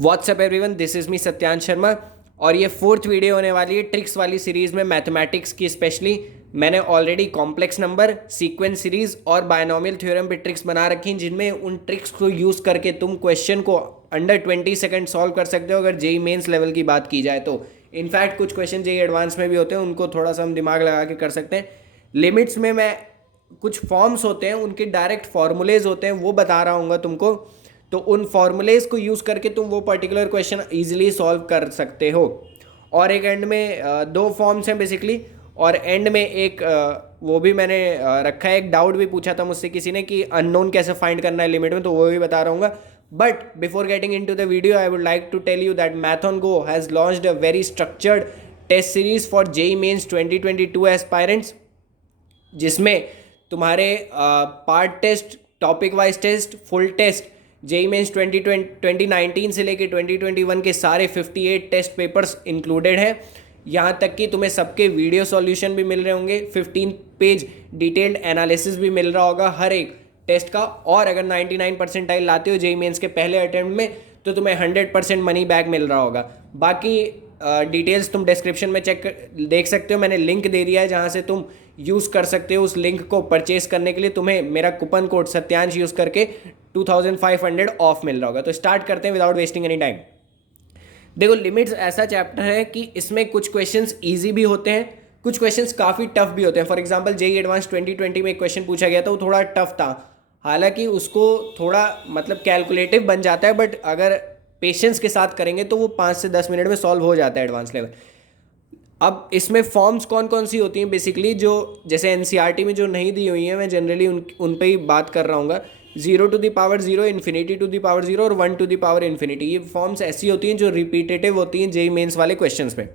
WhatsApp everyone, this is me Satyansh Sharma और ये fourth video होने वाली है ट्रिक्स वाली सीरीज़ में मैथमेटिक्स की। स्पेशली मैंने already complex number, sequence series और बायनॉमियल थ्योरम पे ट्रिक्स बना रखी हैं, जिनमें उन ट्रिक्स को यूज़ करके तुम क्वेश्चन को अंडर 20 सेकंड सॉल्व कर सकते हो अगर जेई मेंस लेवल की बात की जाए तो। इनफैक्ट कुछ क्वेश्चन जेई एडवांस में भी होते हैं, उनको थोड़ा सा हम दिमाग लगा के कर सकते हैं। लिमिट्स में मैं कुछ फॉर्म्स होते हैं, उनके डायरेक्ट फॉर्मूलेज होते हैं, वो बता रहा हूँ तुमको। तो उन फॉर्मूलेज को यूज़ करके तुम वो पर्टिकुलर क्वेश्चन ईजिली सॉल्व कर सकते हो। और एक एंड में दो फॉर्म्स हैं बेसिकली, और एंड में एक वो भी मैंने रखा है। एक डाउट भी पूछा था मुझसे किसी ने कि अननोन कैसे फाइंड करना है लिमिट में, तो वो भी बता रहा हूँ। But before getting into the video I would like to tell you that MathonGo has launched a very structured test series for JEE mains 2022 aspirants, जिसमें तुम्हारे part test, topic wise test, full test, JEE mains 2019 से लेके 2021 के सारे 58 test papers included हैं। यहाँ तक कि तुम्हें सबके वीडियो सॉल्यूशन भी मिल रहे होंगे, 15 पेज डिटेल्ड एनालिसिस भी मिल रहा होगा हर एक टेस्ट का। और अगर 99 परसेंटाइल लाते हो जेई मेंस के पहले अटेम्प्ट में तो तुम्हें 100% मनी बैक मिल रहा होगा। बाकी डिटेल्स तुम डिस्क्रिप्शन में देख सकते हो, मैंने लिंक दे दिया है जहाँ से तुम यूज़ कर सकते हो। उस लिंक को परचेस करने के लिए तुम्हें मेरा कूपन कोड सत्यांश यूज़ करके 2500 ऑफ मिल रहा होगा। तो स्टार्ट करते हैं विदाउट वेस्टिंग एनी टाइम। देखो, लिमिट्स ऐसा चैप्टर है कि इसमें कुछ क्वेश्चंस इजी भी होते हैं, कुछ क्वेश्चंस काफ़ी टफ भी होते हैं। फॉर एग्जांपल जेई एडवांस 2020 में एक क्वेश्चन पूछा गया था, वो थोड़ा टफ था। हालांकि उसको थोड़ा मतलब कैलकुलेटिव बन जाता है, बट अगर पेशेंस के साथ करेंगे तो वो 5 से 10 मिनट में सॉल्व हो जाता है एडवांस लेवल। अब इसमें फॉर्म्स कौन कौन सी होती हैं बेसिकली, जो जैसे एनसीईआरटी में जो नहीं दी हुई हैं, मैं जनरली उन पे ही बात कर रहा हूँ। 0 to the power 0, infinity to the power 0 और 1 टू द पावर इन्फिनिटी, ये फॉर्म्स ऐसी होती हैं जो रिपीटेटिव होती हैं जेई मेंस वाले क्वेश्चंस में।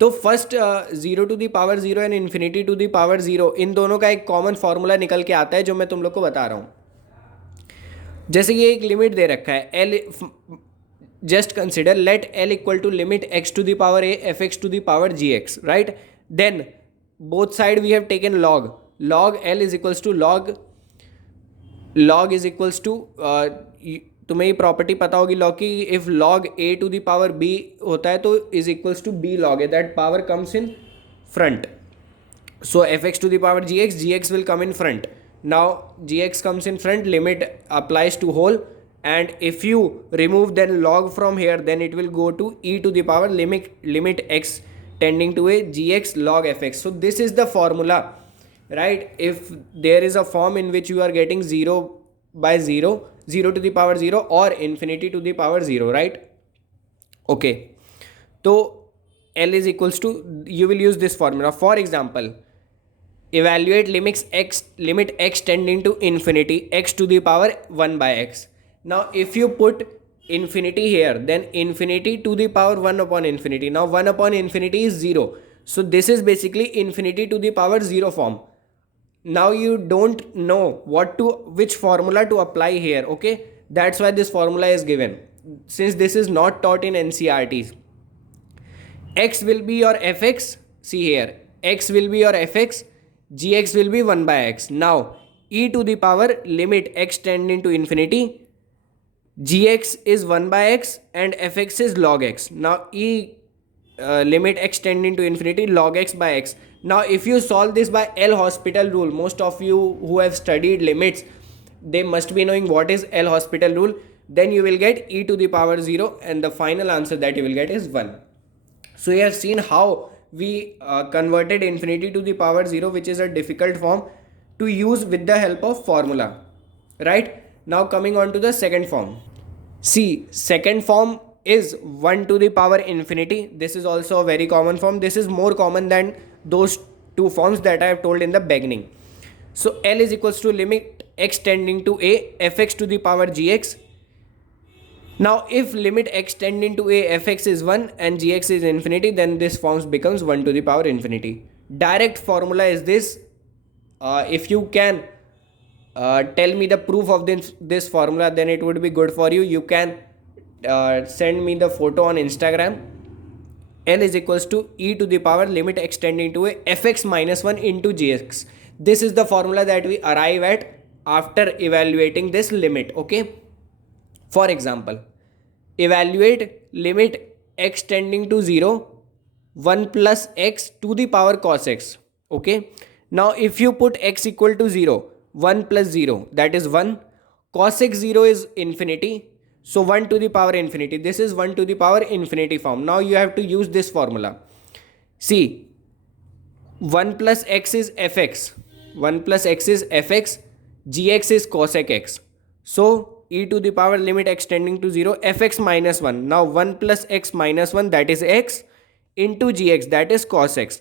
तो first 0 to the power 0 and infinity to the power 0, इन दोनों का एक कॉमन फार्मूला निकल के आता है जो मैं तुम लोग को बता रहा हूँ। जैसे ये एक लिमिट दे रखा है L, just consider let L equal to limit x to the power a fx to the power gx, right? Then both side we have taken log L is equals to log is equals to तुम्हें ये property पता होगी log की, if log a to the power b होता है तो is equals to b log a, that power comes in front. So fx to the power gx will come in front. Now gx comes in front, limit applies to whole, and if you remove then log from here, then it will go to e to the power limit x tending to a gx log fx. So this is the formula, right? If there is a form in which you are getting 0 by 0, 0 to the power 0 or infinity to the power 0, right? Okay, so L is equals to, you will use this formula. For example, evaluate limit x tending to infinity x to the power 1 by x. Now if you put infinity here, then infinity to the power 1 upon infinity. Now 1 upon infinity is 0. So this is basically infinity to the power 0 form. Now you don't know which formula to apply here, okay? That's why this formula is given. Since this is not taught in NCERTs, x will be your fx, see here, x will be your fx, gx will be 1 by x. Now e to the power limit x tending to infinity, gx is 1 by x and fx is log x. Now e limit x tending to infinity log x by x. Now if you solve this by L'Hospital rule, most of you who have studied limits, they must be knowing what is L'Hospital rule, then you will get e to the power 0 and the final answer that you will get is 1. So you have seen how we converted infinity to the power 0, which is a difficult form, to use with the help of formula, right? Now coming on to the second form. See, second form is 1 to the power infinity. This is also a very common form. This is more common than those two forms that I have told in the beginning. So L is equals to limit x tending to a fx to the power gx. Now if limit x tending to a fx is 1 and gx is infinity, then this form becomes 1 to the power infinity. Direct formula is this. If you can tell me the proof of this formula, then it would be good for you. You can send me the photo on Instagram. L is equals to e to the power limit x tending to a fx minus 1 into gx. This is the formula that we arrive at after evaluating this limit, okay? For example, evaluate limit x tending to 0 1 plus x to the power cos x. Okay, now if you put x equal to 0, 1 plus 0, that is 1. Cos x 0 is infinity, so 1 to the power infinity, this is 1 to the power infinity form. Now you have to use this formula. See, 1 plus x is fx, 1 plus x is fx, gx is cosec x. So e to the power limit x tending to 0 fx minus 1. Now 1 plus x minus 1, that is x, into gx, that is cos x,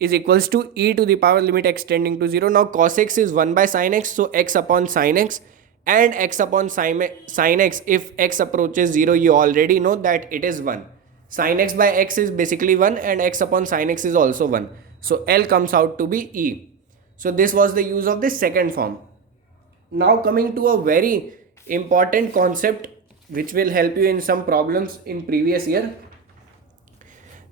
is equals to e to the power limit x tending to 0. Now cos x is 1 by sin x, so x upon sin x, and x upon sin x, if x approaches 0, you already know that it is 1. Sin x by x is basically 1, and x upon sin x is also 1. So L comes out to be E. So this was the use of the second form. Now coming to a very important concept which will help you in some problems in previous year,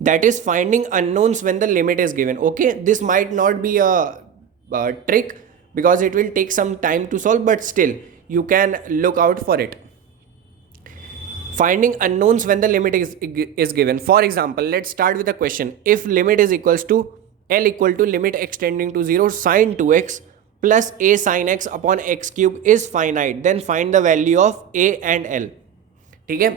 that is finding unknowns when the limit is given. Okay, this might not be a trick because it will take some time to solve, but still you can look out for it. Finding unknowns when the limit is given. For example, let's start with a question. If limit is equals to L equal to limit x tending to 0 sin 2x plus a sin x upon x cube is finite, then find the value of a and L. ठीक है,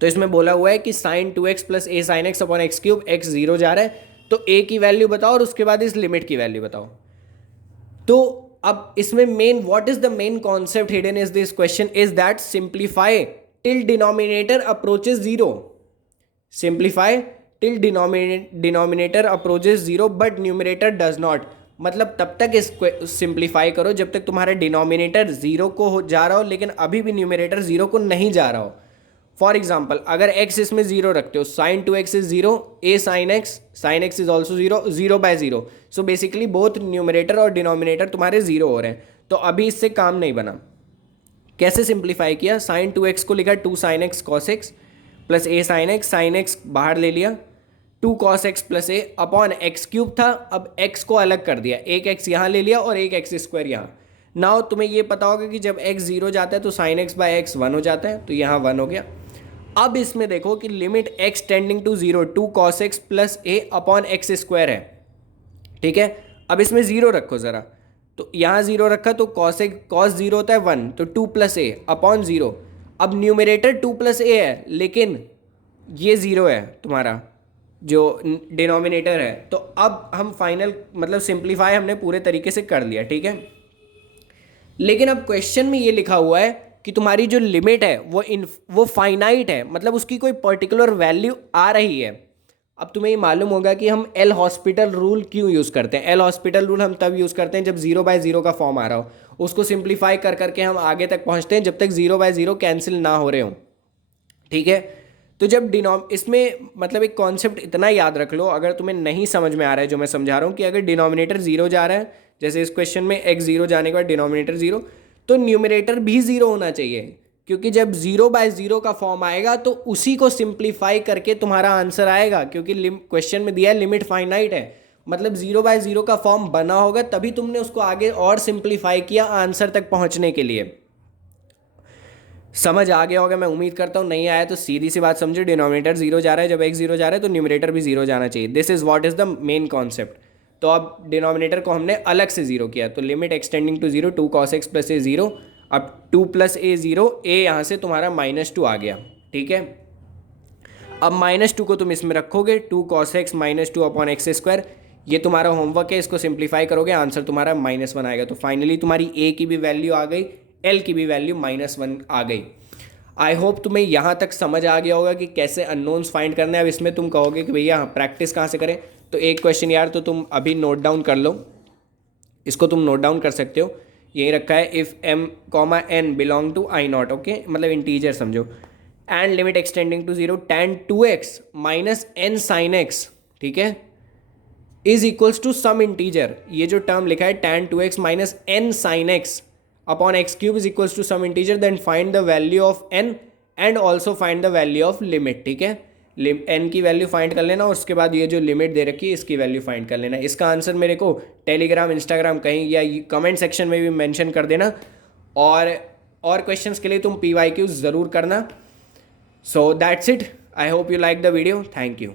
तो इसमें बोला हुआ है कि sin 2x plus a sin x upon x cube, x 0 जा रहा है, तो a की वैल्यू बताओ और उसके बाद इस लिमिट की वैल्यू बताओ. तो अब इसमें main, what is the main concept hidden is this question is that simplify till denominator approaches 0. Simplify till denominator approaches 0 but numerator does not. मतलब तब तक इसको सिंप्लीफाई करो जब तक तुम्हारा डिनोमिनेटर 0 को जा रहा हो लेकिन अभी भी न्यूमरेटर 0 को नहीं जा रहा हो. फॉर एग्जाम्पल, अगर x इसमें 0 रखते हो, sin 2x is 0, a sin x is also 0, 0 by 0. So basically both numerator और डिनोमिनेटर तुम्हारे 0 हो रहे हैं, तो अभी इससे काम नहीं बना. कैसे सिंप्लीफाई किया? sin 2x को लिखा 2 sin x cos x plus a sin x बाहर ले लिया, 2 cos x plus a upon x cube था. अब x को अलग कर दिया, एक x यहाँ ले लिया और एक एक्स स्क्वायर यहाँ. नाउ तुम्हें ये पता होगा कि जब x 0 जाता है तो sin x बाय x 1 हो जाता है, तो यहाँ 1 हो गया. अब इसमें देखो कि limit x tending to 0 2 cos x plus a upon x square है. ठीक है, अब इसमें 0 रखो ज़रा, तो यहाँ 0 रखा तो cos 0 होता है 1, तो 2 प्लस ए अपॉन 0. अब न्यूमरेटर 2 प्लस ए है लेकिन ये 0 है तुम्हारा जो डिनोमिनेटर है. तो अब हम फाइनल मतलब सिंप्लीफाई हमने पूरे तरीके से कर लिया. ठीक है, लेकिन अब क्वेश्चन में ये लिखा हुआ है कि तुम्हारी जो लिमिट है वो फाइनाइट है, मतलब उसकी कोई पर्टिकुलर वैल्यू आ रही है. अब तुम्हें ये मालूम होगा कि हम एल हॉस्पिटल रूल क्यों यूज़ करते हैं. एल हॉस्पिटल रूल हम तब यूज़ करते हैं जब 0 बाय 0 का फॉर्म आ रहा हो, उसको सिंप्लीफाई कर करके हम आगे तक पहुंचते हैं जब तक 0 बाय 0 कैंसिल ना हो रहे हों. ठीक है, तो जब इसमें मतलब एक कॉन्सेप्ट इतना याद रख लो, अगर तुम्हें नहीं समझ में आ रहा है जो मैं समझा रहा हूँ, कि अगर डिनोमिनेटर 0 जा रहा है, जैसे इस क्वेश्चन में x 0 जाने के बाद डिनोमिनेटर 0, तो न्यूमरेटर भी 0 होना चाहिए, क्योंकि जब 0 बाय 0 का फॉर्म आएगा तो उसी को सिंप्लीफाई करके तुम्हारा आंसर आएगा, क्योंकि क्वेश्चन में दिया है लिमिट फाइनाइट है, मतलब 0 बाय 0 का फॉर्म बना होगा तभी तुमने उसको आगे और सिंप्लीफाई किया आंसर तक पहुंचने के लिए. समझ आ गया होगा मैं उम्मीद करता हूँ. नहीं आया तो सीधी सी बात समझो, डिनोमिनेटर 0 जा रहा है, जब x 0 जा रहा है तो न्यूमरेटर भी 0 जाना चाहिए. This is what is the main concept. तो अब डिनोमिनेटर को हमने अलग से 0 किया, तो limit x tending to 0 2 cos x plus a 0. अब 2 प्लस a 0, a यहाँ से तुम्हारा -2 आ गया. ठीक है, अब -2 को तुम इसमें रखोगे, 2 cos x -2 upon x square. ये तुम्हारा होमवर्क है, इसको सिंप्लीफाई करोगे आंसर तुम्हारा -1 आएगा. तो फाइनली तुम्हारी a की भी वैल्यू आ गई, l की भी वैल्यू -1 आ गई. आई होप तुम्हें यहाँ तक समझ आ गया होगा कि कैसे अननोन्स फाइंड करने हैं. अब इसमें तुम कहोगे कि भैया प्रैक्टिस कहाँ से करें, तो एक क्वेश्चन यार तो तुम अभी नोट डाउन कर लो, इसको तुम नोट डाउन कर सकते हो. यही रखा है, if m n belong to I not. Okay, मतलब इंटीजर समझो. And limit x tending to 0 tan 2x minus n sin x, ठीक है, is equals to some integer. ये जो टर्म लिखा है tan 2x minus n sin x upon x cube is equals to some integer, then find the value of n and also find the value of limit. ठीक है, n की value find कर लेना और उसके बाद ये जो लिमिट दे रखी है इसकी वैल्यू फाइंड कर लेना. इसका आंसर मेरे को टेलीग्राम इंस्टाग्राम कहीं या कमेंट सेक्शन में भी मेंशन कर देना. और क्वेश्चंस के लिए तुम PYQ ज़रूर करना. So that's it. I hope you like the video. Thank you.